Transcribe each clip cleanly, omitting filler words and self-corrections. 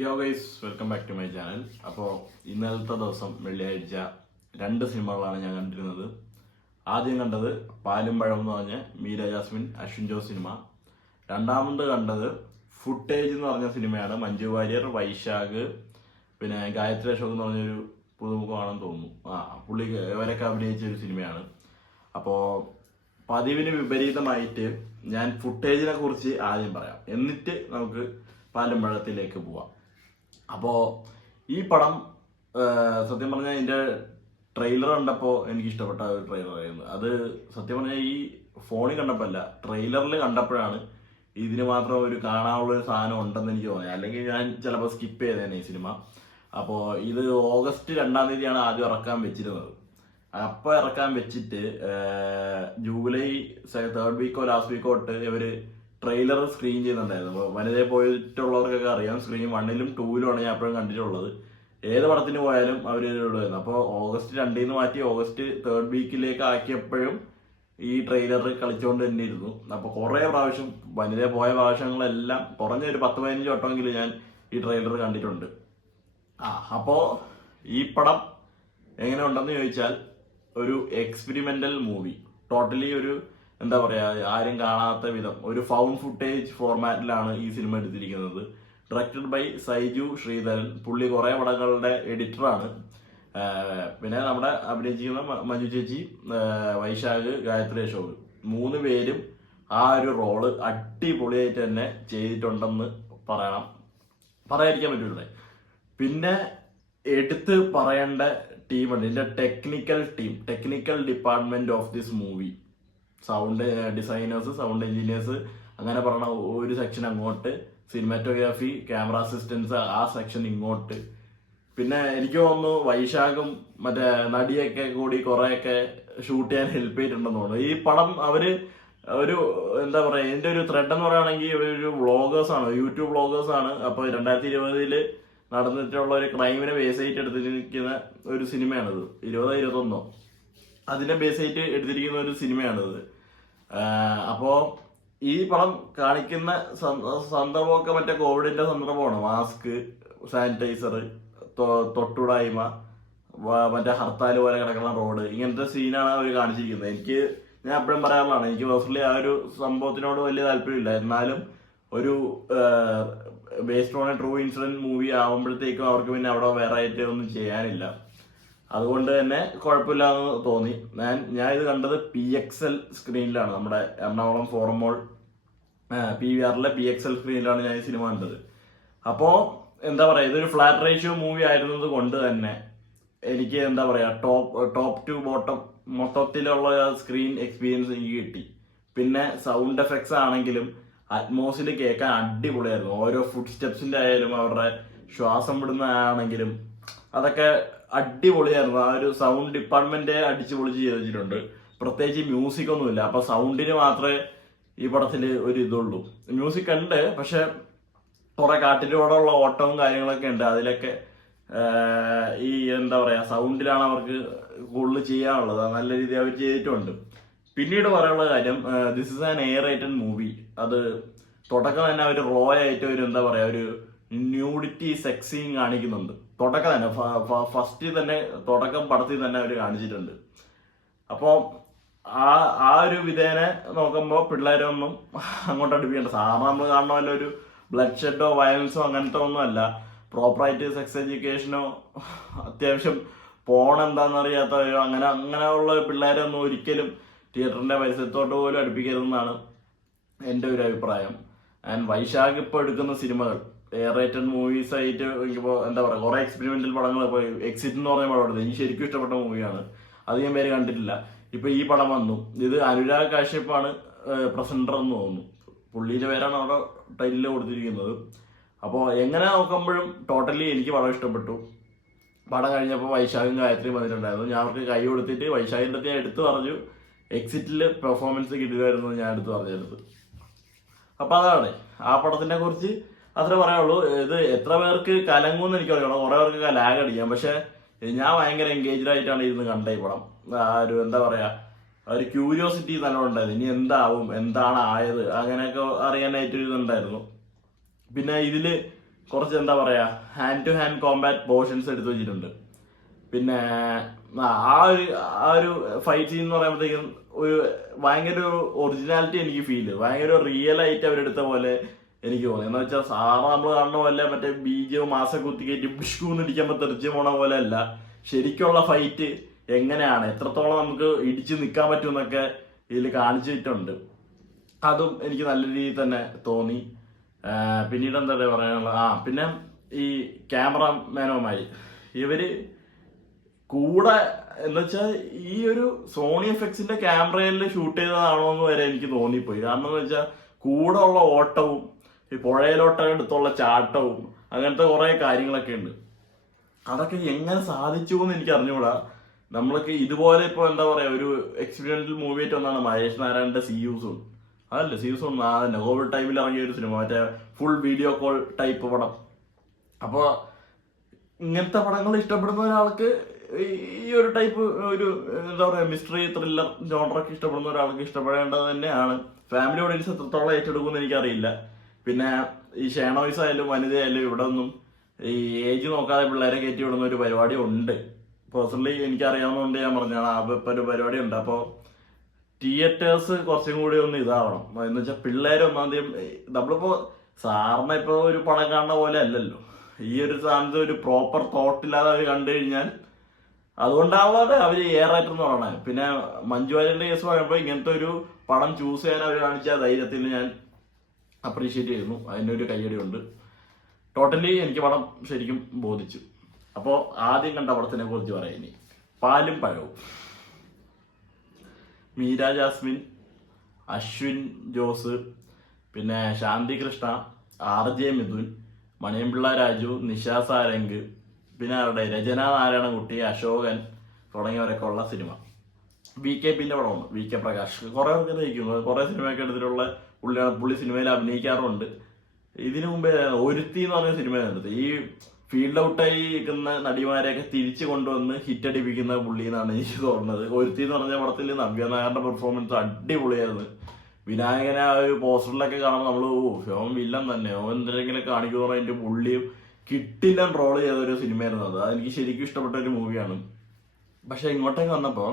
യോ guys, welcome back to my channel. അപ്പോൾ ഇന്നലത്തെ ദിവസം വെള്ളിയാഴ്ച രണ്ട് സിനിമകളാണ് ഞാൻ കണ്ടിരുന്നത്. ആദ്യം കണ്ടത് പാലും പഴം എന്ന് പറഞ്ഞ മീര ജാസ്മിൻ അശ്വിൻ ജോസ് സിനിമ. രണ്ടാമത് കണ്ടത് ഫുട്ടേജ് എന്ന് പറഞ്ഞ സിനിമയാണ്. മഞ്ജു വാര്യർ, വൈശാഖ്, പിന്നെ ഗായത്രി അശോക് എന്ന് പറഞ്ഞൊരു പുതുമുഖമാണെന്ന് തോന്നുന്നു. പുള്ളി ഇവരൊക്കെ അഭിനയിച്ച ഒരു സിനിമയാണ്. അപ്പോൾ പതിവിന് വിപരീതമായിട്ട് ഞാൻ ഫുട്ടേജിനെ കുറിച്ച് ആദ്യം പറയാം, എന്നിട്ട് നമുക്ക് പാലും പഴത്തിലേക്ക് പോവാം. അപ്പോൾ ഈ പടം സത്യം പറഞ്ഞാൽ ഇതിൻ്റെ ട്രെയിലർ കണ്ടപ്പോൾ എനിക്ക് ഇഷ്ടപ്പെട്ട ഒരു ട്രെയിലറായിരുന്നു. അത് സത്യം പറഞ്ഞാൽ ഈ ഫോണിൽ കണ്ടപ്പോൾ അല്ല, ട്രെയിലറിൽ കണ്ടപ്പോഴാണ് ഇതിന് മാത്രം ഒരു കാണാനുള്ള ഒരു സാധനം ഉണ്ടെന്ന് എനിക്ക് തോന്നി. അല്ലെങ്കിൽ ഞാൻ ചിലപ്പോൾ സ്കിപ്പ് ചെയ്തേനെ ഈ സിനിമ. അപ്പോൾ ഇത് ഓഗസ്റ്റ് 2-ാം തീയതിയാണ് ആദ്യം ഇറക്കാൻ വെച്ചിരുന്നത്. അപ്പോൾ ഇറക്കാൻ വെച്ചിട്ട് ജൂലൈ 3rd വീക്കോ ലാസ്റ്റ് വീക്കോ തൊട്ട് ഇവർ ട്രെയിലർ സ്ക്രീൻ ചെയ്യുന്നുണ്ടായിരുന്നു. അപ്പോൾ വനിതയെ പോയിട്ടുള്ളവർക്കൊക്കെ അറിയാം, സ്ക്രീൻ 1-ലും 2-ലുമാണ് ഞാൻ എപ്പോഴും കണ്ടിട്ടുള്ളത്. ഏത് പടത്തിന് പോയാലും അവർ ഇടുമായിരുന്നു. അപ്പോൾ ഓഗസ്റ്റ് 2-ന്ന് മാറ്റി ഓഗസ്റ്റ് 3rd വീക്കിലേക്ക് ആക്കിയപ്പോഴും ഈ ട്രെയിലർ കളിച്ചുകൊണ്ട് തന്നെ ഇരുന്നു. അപ്പോൾ കുറേ പ്രാവശ്യം വനിതയെ പോയ പ്രാവശ്യങ്ങളെല്ലാം കുറഞ്ഞ ഒരു 10-15 വട്ടമെങ്കിലും ഞാൻ ഈ ട്രെയിലർ കണ്ടിട്ടുണ്ട്. അപ്പോൾ ഈ പടം എങ്ങനെ ഉണ്ടെന്ന് ചോദിച്ചാൽ ഒരു എക്സ്പെരിമെന്റൽ മൂവി, ടോട്ടലി ഒരു എന്താ പറയുക, ആരും കാണാത്ത വിധം ഒരു ഫൗണ്ട് ഫുട്ടേജ് ഫോർമാറ്റിലാണ് ഈ സിനിമ എടുത്തിരിക്കുന്നത്. Directed by Saiju Sreedharan. പുള്ളി കുറേ പടങ്ങളുടെ എഡിറ്ററാണ്. പിന്നെ നമ്മുടെ അഭിനയിച്ചിരിക്കുന്ന മഞ്ജു ചേച്ചി, വൈശാഖ്, ഗായത്രി അശോക്, 3 പേരും ആ ഒരു റോള് അടിപൊളിയായിട്ട് തന്നെ ചെയ്തിട്ടുണ്ടെന്ന് പറയാതിരിക്കാൻ പറ്റൂല. പിന്നെ എടുത്ത് പറയേണ്ട ടീമുണ്ട്, ഇതിന്റെ technical department of this movie. Sound designers, sound engineers, അങ്ങനെ പറഞ്ഞ ഒരു സെക്ഷൻ അങ്ങോട്ട്, സിനിമാറ്റോഗ്രാഫി, ക്യാമറ അസിസ്റ്റൻസ് ആ സെക്ഷൻ ഇങ്ങോട്ട്. പിന്നെ എനിക്ക് തോന്നുന്നു വൈശാഖും മറ്റേ നടിയൊക്കെ കൂടി കുറെയൊക്കെ ഷൂട്ട് ചെയ്യാൻ ഹെൽപ്പ് ചെയ്തിട്ടുണ്ടെന്ന് തോന്നുന്നു. ഈ പടം അവര് ഒരു എന്താ പറയാ, ഇതിന്റെ ഒരു ത്രെഡ് എന്ന് പറയുകയാണെങ്കിൽ ഒരു വ്ളോഗേഴ്സാണ്, യൂട്യൂബ് വ്ളോഗേഴ്സാണ്. അപ്പോൾ 2020 നടന്നിട്ടുള്ള ഒരു ക്രൈമിനെ ബേസ് ആയിട്ട് എടുത്തിരിക്കുന്ന ഒരു സിനിമയാണിത്. 2021 അതിനെ ബേസ് ആയിട്ട് എടുത്തിരിക്കുന്ന ഒരു സിനിമയാണിത്. അപ്പോൾ ഈ പടം കാണിക്കുന്ന സന്ദർഭമൊക്കെ മറ്റേ കോവിഡിന്റെ സന്ദർഭമാണ്. മാസ്ക്, സാനിറ്റൈസർ, തൊട്ടുടായ്മ, മറ്റേ ഹർത്താൽ പോലെ കിടക്കുന്ന റോഡ്, ഇങ്ങനത്തെ സീനാണ് അവർ കാണിച്ചിരിക്കുന്നത്. ഞാൻ എപ്പോഴും പറയാറുള്ളതാണ്, എനിക്ക് പേഴ്സണലി ആ ഒരു സംഭവത്തിനോട് വലിയ താല്പര്യമില്ല. എന്നാലും ഒരു based on A true incident movie ആവുമ്പോഴത്തേക്കും അവർക്ക് പിന്നെ അവിടെ വേറെ ആയിട്ട് ഒന്നും ചെയ്യാനില്ല. അതുകൊണ്ട് തന്നെ കുഴപ്പമില്ലാന്ന് തോന്നി. ഞാൻ ഇത് കണ്ടത് PXL സ്ക്രീനിലാണ്, നമ്മുടെ എറണാകുളം ഫോറം മോൾ PVRലെ PXL സ്ക്രീനിലാണ് ഞാൻ ഈ സിനിമ കണ്ടത്. അപ്പോൾ എന്താ പറയാ, ഇതൊരു ഫ്ലാറ്റ് റേഷ്യോ മൂവി ആയിരുന്നത് കൊണ്ട് തന്നെ എനിക്ക് എന്താ പറയാ, ടോപ്പ് ടു ബോട്ടം മൊത്തത്തിലുള്ള സ്ക്രീൻ എക്സ്പീരിയൻസ് എനിക്ക് കിട്ടി. പിന്നെ സൗണ്ട് എഫക്ട്സ് ആണെങ്കിലും അറ്റ്മോസിൽ കേൾക്കാൻ അടിപൊളിയായിരുന്നു. ഓരോ ഫുഡ് സ്റ്റെപ്സിന്റെ ആയാലും അവരുടെ ശ്വാസം വിടുന്ന ആണെങ്കിലും അതൊക്കെ അടിപൊളിയായിരുന്നു. ആ ഒരു സൗണ്ട് ഡിപ്പാർട്ട്മെന്റ് അടിച്ചു പൊളിച്ച് ചെയ്തിട്ടുണ്ട്. പ്രത്യേകിച്ച് മ്യൂസിക് ഒന്നുമില്ല. അപ്പൊ സൗണ്ടിന് മാത്രമേ ഈ പടത്തിൽ ഒരു ഇതുള്ളൂ. മ്യൂസിക് ഉണ്ട്, പക്ഷെ കുറെ കാട്ടിലൂടെയുള്ള ഓട്ടവും കാര്യങ്ങളൊക്കെ ഉണ്ട്. അതിലൊക്കെ ഈ എന്താ പറയാ, സൗണ്ടിലാണ് അവർക്ക് കൂടുതൽ ചെയ്യാനുള്ളത്. നല്ല രീതിയിൽ അവർ ചെയ്തിട്ടുണ്ട്. പിന്നീട് പറയാനുള്ള കാര്യം, this is an air rated movie. അത് തുടക്കം തന്നെ അവർ റോ ആയിട്ട് ഒരു എന്താ പറയാ, ഒരു ന്യൂഡിറ്റി സെക്സിങ് കാണിക്കുന്നുണ്ട്. തുടക്കം തന്നെ ഫസ്റ്റ് തന്നെ തുടക്കം പടത്തിൽ തന്നെ അവർ കാണിച്ചിട്ടുണ്ട്. അപ്പോൾ ആ ഒരു വിധേനെ നോക്കുമ്പോൾ പിള്ളേരൊന്നും അങ്ങോട്ട് അടുപ്പിക്കേണ്ട. സാധാരണ നമ്മൾ കാണുന്ന ഒരു ബ്ലഡ് ഷെഡോ വയലൻസോ അങ്ങനത്തെ ഒന്നും അല്ല. പ്രോപ്പറായിട്ട് സെക്സ് എഡ്യൂക്കേഷനോ അത്യാവശ്യം പോൺ എന്താണെന്നറിയാത്തവരോ അങ്ങനെയുള്ള പിള്ളേരൊന്നും ഒരിക്കലും തിയേറ്ററിന്റെ പരിസരത്തോട്ട് പോലും അടുപ്പിക്കരുതെന്നാണ് എൻ്റെ ഒരു അഭിപ്രായം. ആൻഡ് വൈശാഖ് ഇപ്പോൾ എടുക്കുന്ന സിനിമകൾ എയർ റേറ്റഡ് മൂവീസ് ആയിട്ട് ഇപ്പോൾ എന്താ പറയുക, കുറെ എക്സ്പെരിമെന്റൽ പടങ്ങൾ. ഇപ്പോൾ എക്സിറ്റ് എന്ന് പറഞ്ഞ പടം എടുത്തത് എനിക്ക് ശരിക്കും ഇഷ്ടപ്പെട്ട മൂവിയാണ്. അധികം പേര് കണ്ടിട്ടില്ല. ഇപ്പൊ ഈ പടം വന്നു. ഇത് അനുരാഗ് കാശ്യപ്പാണ് പ്രസന്റർ എന്ന് തോന്നുന്നു. പുള്ളിയുടെ പേരാണ് അവിടെ ടൈറ്റിൽ കൊടുത്തിരിക്കുന്നത്. അപ്പോൾ എങ്ങനെ നോക്കുമ്പോഴും ടോട്ടലി എനിക്ക് പടം ഇഷ്ടപ്പെട്ടു. പടം കഴിഞ്ഞപ്പോൾ വൈശാഖും ഗായത്രിയും വന്നിട്ടുണ്ടായിരുന്നു. ഞാൻ അവർക്ക് കൈ കൊടുത്തിട്ട് വൈശാഖിൻ്റെ അടുത്ത് ഞാൻ എടുത്തു പറഞ്ഞു, എക്സിറ്റിൽ പെർഫോമൻസ് കിട്ടുമായിരുന്നു ഞാൻ എടുത്തു പറഞ്ഞെടുത്ത്. അപ്പൊ അതാണ് ആ പടത്തിനെ കുറിച്ച് അത്രേ പറയാനുള്ളൂ. ഇത് എത്ര പേർക്ക് കലങ്ങുമെന്ന് എനിക്കറിയാം, കുറെ പേർക്ക് ലാഗ് അടിക്കാം. പക്ഷെ ഞാൻ ഭയങ്കര എൻഗേജ്ഡ് ആയിട്ടാണ് ഇരുന്ന് കണ്ട ഈ പടം. ആ ഒരു എന്താ പറയാ, ഒരു ക്യൂരിയോസിറ്റി നല്ലോണം ഉണ്ടായിരുന്നു. ഇനി എന്താവും, എന്താണ് ആയത്, അങ്ങനെയൊക്കെ അറിയാനായിട്ടൊരു ഇതുണ്ടായിരുന്നു. പിന്നെ ഇതില് കുറച്ച് എന്താ പറയാ hand to hand combat portions എടുത്തു വെച്ചിട്ടുണ്ട്. പിന്നെ ആ ഒരു ഫൈറ്റ് സീൻ എന്ന് പറയുമ്പോഴത്തേക്കും ഒരു ഭയങ്കര ഒരു ഒറിജിനാലിറ്റി എനിക്ക് ഫീൽ ചെയ്തു. ഭയങ്കര റിയൽ ആയിട്ട് അവരെടുത്ത പോലെ എനിക്ക് തോന്നി. എന്ന് വെച്ചാൽ സാറ് നമ്മൾ കാണുന്ന പോലെ മറ്റേ ബീജോ മാസം കുത്തി കയറ്റി ബുഷ്കൂന്ന് ഇടിക്കുമ്പോൾ തെറിച്ച് പോണ പോലെ അല്ല. ശരിക്കുള്ള ഫൈറ്റ് എങ്ങനെയാണ്, എത്രത്തോളം നമുക്ക് ഇടിച്ചു നിൽക്കാൻ പറ്റുമെന്നൊക്കെ ഇതിൽ കാണിച്ചിട്ടുണ്ട്. അതും എനിക്ക് നല്ല രീതിയിൽ തന്നെ തോന്നി. പിന്നീട് എന്താ പറയാനുള്ള പിന്നെ ഈ ക്യാമറമാനോമാര് ഇവര് കൂടെ എന്ന് വെച്ചാൽ ഈ ഒരു സോണി എഫക്ട്സിന്റെ ക്യാമറയിൽ ഷൂട്ട് ചെയ്തതാണോ എന്ന് വരെ എനിക്ക് തോന്നിപ്പോയി. കാരണം എന്ന് വെച്ചാൽ കൂടെ ഉള്ള ഓട്ടവും ഈ പുഴയിലോട്ടടുത്തുള്ള ചാട്ടവും അങ്ങനത്തെ കുറെ കാര്യങ്ങളൊക്കെ ഉണ്ട്. അതൊക്കെ എങ്ങനെ സാധിച്ചു എന്ന് എനിക്ക് അറിഞ്ഞുകൂടാ. നമ്മൾക്ക് ഇതുപോലെ ഇപ്പൊ എന്താ പറയാ ഒരു എക്സ്പീരിയൻഷ്യൽ മൂവി ആയിട്ട് ഒന്നാണ് മഹേഷ് നാരായണന്റെ സീയൂസും. അതല്ലേ സീയൂസും അതന്നെ കോവിഡ് ടൈമിൽ ഇറങ്ങിയ ഒരു സിനിമ, മറ്റേ ഫുൾ വീഡിയോ കോൾ ടൈപ്പ് പടം. അപ്പൊ ഇങ്ങനത്തെ പടങ്ങൾ ഇഷ്ടപ്പെടുന്ന ഒരാൾക്ക് ഈ ഒരു ടൈപ്പ് ഒരു എന്താ പറയാ മിസ്റ്ററി ത്രില്ലർ ജോണറൊക്കെ ഇഷ്ടപ്പെടുന്ന ഒരാൾക്ക് ഇഷ്ടപ്പെടേണ്ടത് തന്നെയാണ്. ഫാമിലി ഓഡിയൻസ് എത്രത്തോളം ഏറ്റെടുക്കുമെന്ന് എനിക്കറിയില്ല. പിന്നെ ഈ ഷേണോയ്സ് ആയാലും വനിതയായാലും ഇവിടെ ഒന്നും ഈ ഏജ് നോക്കാതെ പിള്ളേരെ കയറ്റി വിടുന്ന ഒരു പരിപാടി ഉണ്ട്. പേഴ്സണലി എനിക്കറിയാവുന്നതുകൊണ്ട് ഞാൻ പറഞ്ഞാണ് ഇപ്പൊ ഒരു പരിപാടി ഉണ്ട്. അപ്പോൾ തിയേറ്റേഴ്സ് കുറച്ചും കൂടി ഒന്ന് ഇതാവണം. എന്ന് വെച്ചാൽ പിള്ളേർ ഒന്നാദ്യം നമ്മളിപ്പോ സാറിന് ഇപ്പൊ ഒരു പടം കാണുന്ന പോലെ അല്ലല്ലോ. ഈ ഒരു സാധനത്ത് ഒരു പ്രോപ്പർ തോട്ടില്ലാതെ അവർ കണ്ടു കഴിഞ്ഞാൽ അതുകൊണ്ടാവാതെ അവര് ഏറായിട്ട് എന്ന് പറയണേ. പിന്നെ മഞ്ജു വാര്യരുടെ കേസ് പറയുമ്പോൾ ഇങ്ങനത്തെ ഒരു പടം ചൂസ് ചെയ്യാൻ അവർ കാണിച്ച ധൈര്യത്തിൽ ഞാൻ അപ്രീഷിയേറ്റ് ചെയ്യുന്നു. അതിൻ്റെ ഒരു കയ്യടി ഉണ്ട്. ടോട്ടലി എനിക്ക് പടം ശരിക്കും ബോധിച്ചു. അപ്പോൾ ആദ്യം കണ്ട പടത്തിനെ കുറിച്ച് പറയാം. ഇനി പാലും പഴവും. മീര ജാസ്മിൻ, അശ്വിൻ ജോസ്, പിന്നെ ശാന്തി കൃഷ്ണ, RJ മിഥുൻ, മണിയമ്പിള്ള രാജു, നിഷ സാരംഗ്, പിന്നെ അവരുടെ രചന നാരായണൻകുട്ടി, അശോകൻ തുടങ്ങിയവരൊക്കെ ഉള്ള സിനിമ. VKPന്റെ പടമാണ്. VK പ്രകാശ് കുറെ പേർക്ക് നയിക്കുന്നു. കുറെ സിനിമയൊക്കെ എടുത്തിട്ടുള്ള പുള്ളി സിനിമയിൽ അഭിനയിക്കാറുണ്ട്. ഇതിനു മുമ്പേ ഒരുത്തി എന്ന് പറഞ്ഞ സിനിമ എടുത്ത് ഈ ഫീൽഡ് ഔട്ടായി നിൽക്കുന്ന നടിമാരെയൊക്കെ തിരിച്ചു കൊണ്ടുവന്ന് ഹിറ്റ് അടിപ്പിക്കുന്ന പുള്ളി എന്നാണ് എനിക്ക് തോന്നുന്നത്. ഒരുത്തി എന്ന് പറഞ്ഞ പടത്തിൽ നവ്യ നായരുടെ പെർഫോമൻസ് അടിപൊളിയായിരുന്നു. വിനായകനെ ആ ഒരു പോസ്റ്ററിലൊക്കെ കാണുമ്പോൾ നമ്മൾ ഓൻ വില്ലൻ തന്നെ, ഓൻ എന്തെങ്കിലും കാണിക്കുന്ന അതിന്റെ പുള്ളിയും കിട്ടില്ലൻ റോൾ ചെയ്ത ഒരു സിനിമയായിരുന്നു അത്. അതെനിക്ക് ശരിക്കും ഇഷ്ടപ്പെട്ട ഒരു മൂവിയാണ്. പക്ഷെ ഇങ്ങോട്ടേക്ക് വന്നപ്പോ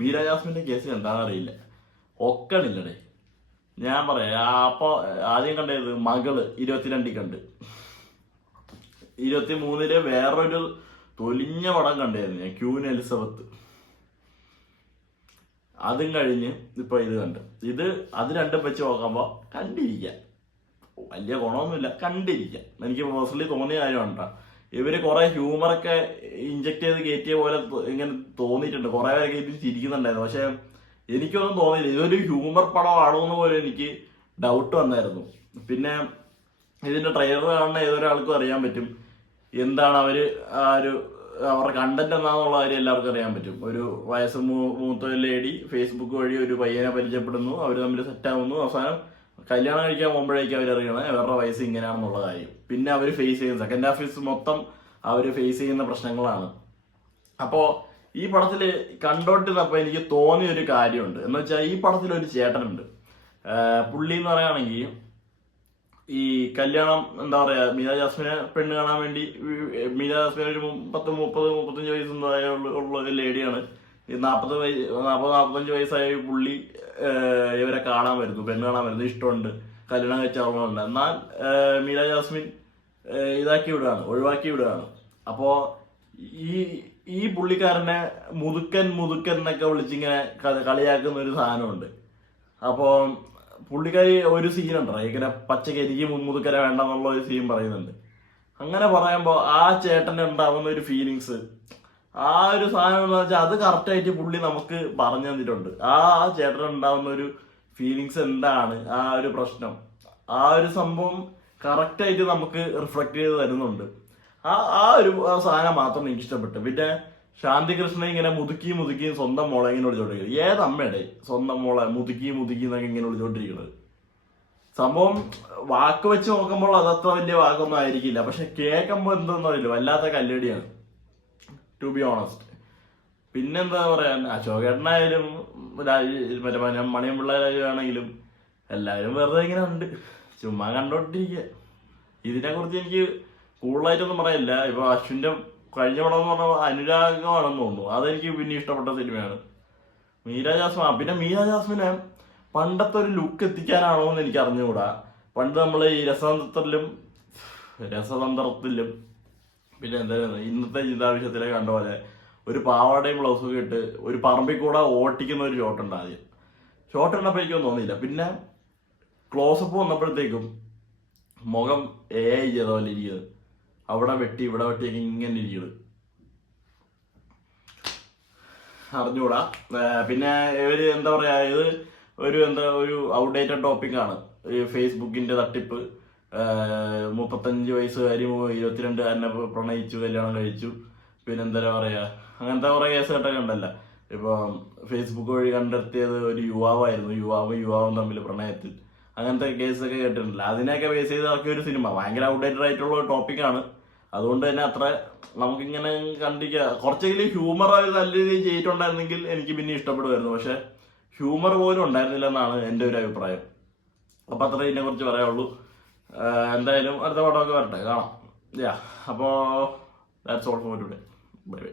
മീര ജാസ്മിന്റെ കേസിൽ എന്താണെന്ന് അറിയില്ല, ഒക്കണില്ലടേ. ഞാൻ പറയാം. അപ്പൊ ആദ്യം കണ്ടത് മകള് 22 കണ്ട്, 23 വേറൊരു തൊലിഞ്ഞ പടം കണ്ടായിരുന്നു ഞാൻ, ക്യൂൻ എലിസബത്ത്. അതും കഴിഞ്ഞ് ഇപ്പൊ ഇത് കണ്ട്. അത് രണ്ടും വെച്ച് നോക്കുമ്പോ കണ്ടിരിക്കാം, വലിയ ഗുണമൊന്നുമില്ല, കണ്ടിരിക്കാം. എനിക്ക് പേഴ്സണലി തോന്നിയ കാര്യമാണ്. ഇവര് കുറെ ഹ്യൂമറൊക്കെ ഇഞ്ചക്ട് ചെയ്ത് കയറ്റിയ പോലെ ഇങ്ങനെ തോന്നിയിട്ടുണ്ട്. കുറെ പേരൊക്കെ ഇതിൽ ചിരിക്കുന്നുണ്ടായിരുന്നു. പക്ഷെ എനിക്കൊന്നും തോന്നിയില്ല ഇതൊരു ഹ്യൂമർ പടമാണോ എന്ന് പോലും എനിക്ക് ഡൗട്ട് വന്നായിരുന്നു. പിന്നെ ഇതിന്റെ ട്രെയിലർ കാണുന്ന ഏതൊരാൾക്കും അറിയാൻ പറ്റും എന്താണ് അവര് അവരുടെ കണ്ടന്റ് എന്താണെന്നുള്ള കാര്യം എല്ലാവർക്കും അറിയാൻ പറ്റും. ഒരു വയസ്സ് മൂത്ത ലേഡി ഫേസ്ബുക്ക് വഴി ഒരു പയ്യനെ പരിചയപ്പെടുന്നു, അവർ തമ്മിൽ സെറ്റാവുന്നു, അവസാനം കല്യാണം കഴിക്കാൻ പോകുമ്പോഴേക്കും അവരറിയണം അവരുടെ വയസ്സ് ഇങ്ങനെയാണെന്നുള്ള കാര്യം. പിന്നെ അവർ ഫേസ് ചെയ്യുന്ന സെക്കൻഡ് ഹാഫ് മൊത്തം അവർ ഫേസ് ചെയ്യുന്ന പ്രശ്നങ്ങളാണ്. അപ്പോ ഈ പടത്തില് കണ്ടോണ്ടിരുന്നപ്പോ എനിക്ക് തോന്നിയ ഒരു കാര്യമുണ്ട്. എന്ന് വെച്ചാൽ ഈ പടത്തിൽ ഒരു ചേട്ടനുണ്ട്. പുള്ളി എന്ന് പറയുകയാണെങ്കിൽ ഈ കല്യാണം എന്താ പറയാ മീര ജാസ്മിനെ പെണ്ണ് കാണാൻ വേണ്ടി, മീര ജാസ്മിൻ ഒരു 30-35 വയസ്സുള്ള ഒരു ലേഡിയാണ്. ഈ 40-45 വയസ്സായ പുള്ളി ഇവരെ കാണാൻ വരുന്നു, പെണ്ണ് കാണാൻ വരുന്നു, ഇഷ്ടമുണ്ട്, കല്യാണം കഴിച്ചാറുണ്ട്. എന്നാൽ മീര ജാസ്മിൻ ഒഴിവാക്കി വിടുകയാണ്. അപ്പോ ഈ പുള്ളിക്കാരനെ മുതുക്കൻ എന്നൊക്കെ വിളിച്ചിങ്ങനെ കളിയാക്കുന്ന ഒരു സാധനമുണ്ട്. അപ്പോ പുള്ളിക്കാരി ഒരു സീനുണ്ടോ ഇങ്ങനെ പച്ചക്ക് എനിക്ക് മുതുക്കര വേണ്ടെന്നുള്ള ഒരു സീൻ പറയുന്നുണ്ട്. അങ്ങനെ പറയുമ്പോൾ ആ ചേട്ടന് ഉണ്ടാവുന്ന ഒരു ഫീലിങ്സ്, ആ ഒരു സാധനം എന്ന് വെച്ചാൽ അത് കറക്റ്റായിട്ട് പുള്ളി നമുക്ക് പറഞ്ഞു തന്നിട്ടുണ്ട്. ആ ചേട്ടന് ഉണ്ടാവുന്ന ഒരു ഫീലിങ്സ് എന്താണ്, ആ ഒരു പ്രശ്നം, ആ ഒരു സംഭവം കറക്റ്റായിട്ട് നമുക്ക് റിഫ്ലക്ട് ചെയ്ത് തരുന്നുണ്ട്. ആ ഒരു സാധനം മാത്രം എനിക്ക് ഇഷ്ടപ്പെട്ടു. പിന്നെ ശാന്തി കൃഷ്ണൻ ഇങ്ങനെ മുതുക്കി സ്വന്തം മോളെ ഇങ്ങനെ വിളിച്ചോണ്ടിരിക്കുന്നത്. ഏതമ്മയുടെ സ്വന്തം മോളെ മുതുക്കി എന്നൊക്കെ ഇങ്ങനെ വിളിച്ചോണ്ടിരിക്കുന്നത്. സംഭവം വാക്ക് വെച്ച് നോക്കുമ്പോൾ അതത്ര വലിയ വാക്കൊന്നും ആയിരിക്കില്ല, പക്ഷെ കേൾക്കുമ്പോൾ എന്തെന്ന് അറിയില്ല, വല്ലാത്ത കല്ലടിയാണ് ടു ബി ഓണസ്റ്റ്. പിന്നെന്താ പറയാ, അശോകേട്ടനായാലും മറ്റേ മണിയമ്പിള്ള രാജു ആണെങ്കിലും എല്ലാവരും വെറുതെ ഇങ്ങനെ ഉണ്ട്, ചുമ്മാ കണ്ടോണ്ടിരിക്കുക. ഇതിനെ കുറിച്ച് എനിക്ക് കൂടുതലായിട്ടൊന്നും പറയില്ല. ഇപ്പൊ അശ്വിന്റെ കഴിഞ്ഞ പടം എന്ന് പറഞ്ഞാൽ അനുരാഗമാണെന്ന് തോന്നുന്നു, അതെനിക്ക് പിന്നെ ഇഷ്ടപ്പെട്ട സിനിമയാണ്. മീര ജാസ്മിൻ, പിന്നെ മീര ജാസ്മിനെ പണ്ടത്തെ ഒരു ലുക്ക് എത്തിക്കാനാണോ എന്ന് എനിക്ക് അറിഞ്ഞുകൂടാ. പണ്ട് നമ്മൾ ഈ രസതന്ത്രത്തിലും പിന്നെ എന്തായാലും ഇന്നത്തെ ചിന്താവിഷയത്തിലെ കണ്ട പോലെ ഒരു പാവാടയും ബ്ലൗസും ഇട്ട് ഒരു പറമ്പിൽ കൂടെ ഓട്ടിക്കുന്ന ഒരു ഷോട്ടുണ്ട്. ആദ്യം ഷോട്ട് കണ്ടപ്പോൾ എനിക്കൊന്നും തോന്നിയില്ല. പിന്നെ ക്ലോസപ്പ് വന്നപ്പോഴത്തേക്കും മുഖം AI ചെയ്ത പോലെ ഇരിക്കുന്നത്, അവിടെ വെട്ടി ഇവിടെ വെട്ടിയൊക്കെ ഇങ്ങനെ ഇരിക്കുന്നത് അറിഞ്ഞൂടാ. പിന്നെ ഇവര് എന്താ പറയാ, ഇത് ഒരു ഔട്ട്ഡേറ്റഡ് ടോപ്പിക്കാണ്. ഈ ഫേസ്ബുക്കിന്റെ തട്ടിപ്പ്, 35 വയസ്സുകാരി 22കാരനെ പ്രണയിച്ചു, കല്യാണം കഴിച്ചു, പിന്നെ എന്താ പറയാ, അങ്ങനത്തെ കുറെ കേസ് കേട്ടൊക്കെ ഉണ്ടല്ലോ. ഇപ്പൊ ഫേസ്ബുക്ക് വഴി കണ്ടെത്തിയത് ഒരു യുവാവായിരുന്നു, യുവാവും തമ്മിൽ പ്രണയത്തിൽ, അങ്ങനത്തെ കേസൊക്കെ കേട്ടിട്ടുണ്ടല്ലോ. അതിനെയൊക്കെ ബേസ് ചെയ്ത് ഇറക്കിയ ഒരു സിനിമ ഭയങ്കര ഔട്ട്ഡേറ്റഡ് ആയിട്ടുള്ള ഒരു ടോപ്പിക്കാണ്. അതുകൊണ്ട് തന്നെ അത്ര നമുക്കിങ്ങനെ കണ്ടിരിക്കുക, കുറച്ചെങ്കിലും ഹ്യൂമർ നല്ല രീതിയിൽ ചെയ്തിട്ടുണ്ടായിരുന്നെങ്കിൽ എനിക്ക് പിന്നെ ഇഷ്ടപ്പെടുമായിരുന്നു. പക്ഷെ ഹ്യൂമർ പോലും ഉണ്ടായിരുന്നില്ല എന്നാണ് എൻ്റെ ഒരു അഭിപ്രായം. അപ്പൊ അത്ര ഇതിനെ കുറിച്ച് പറയാനുള്ളൂ. എന്തായാലും അടുത്ത പടമൊക്കെ വരട്ടെ, കാണാം. അപ്പോൾ that's all for today. Bye bye.